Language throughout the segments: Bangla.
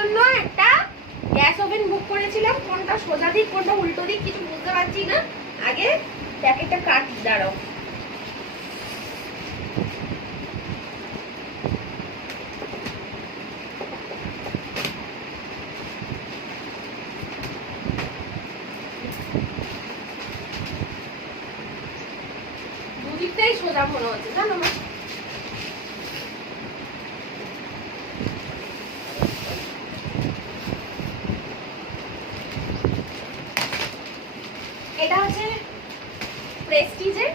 জন্য একটা গ্যাস ওভেন বুক করেছিলাম। কোনটা সোজা দিক, কোনটা উল্টো দিক কিছু বুঝতে পারছি না। আগে প্যাকেটটা কাট, দাঁড়াও। দুদিকটাই সোজা মনে হচ্ছে, জানো মা এটা হচ্ছে প্রেস্টিজের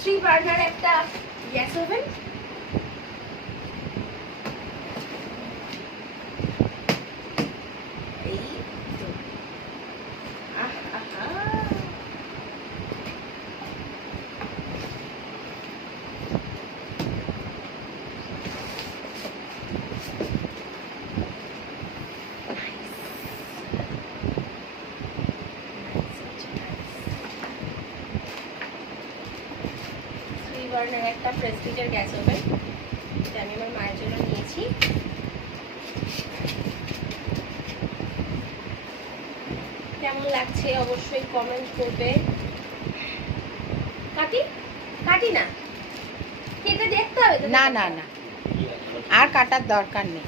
থ্রি বার্নার একটা গ্যাস ওভেন বার্নার একটা প্রেস্টিজের গ্যাস ওভেন এটা আমি আমার মায়ের জন্য নিয়েছি। কেমন লাগছে অবশ্যই কমেন্ট করবে। কাটি কাটি না। কেটে দেখতে হবে না না না। আর কাটার দরকার নেই!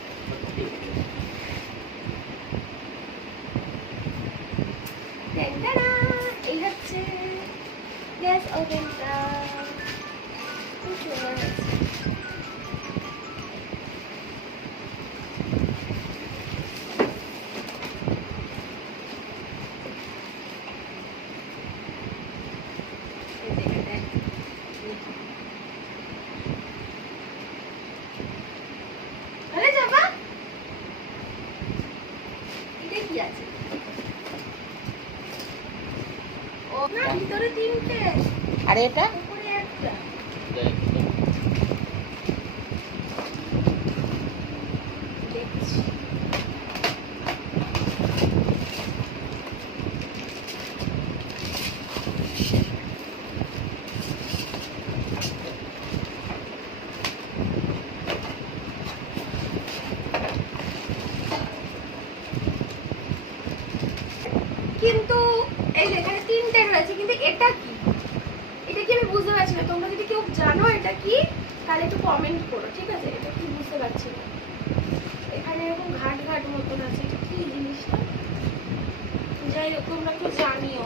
এই হচ্ছে গ্যাস ওভেনটা আছে। ও না ভিতরে তিনটে। আর এটা? কিন্তু এই যে এখানে তিনটে রয়েছে, কিন্তু এটা কি? এটা কি আমি বুঝতে পারছি না। তোমরা যদি কেউ জানো এটা কি, তাহলে একটু কমেন্ট করো, ঠিক আছে? এটা কি বুঝতে পারছি না। এখানে এরকম ঘাট ঘাট মতন আছে, এটা কি জিনিসটা? যাই হোক, তোমরা একটু জানিও।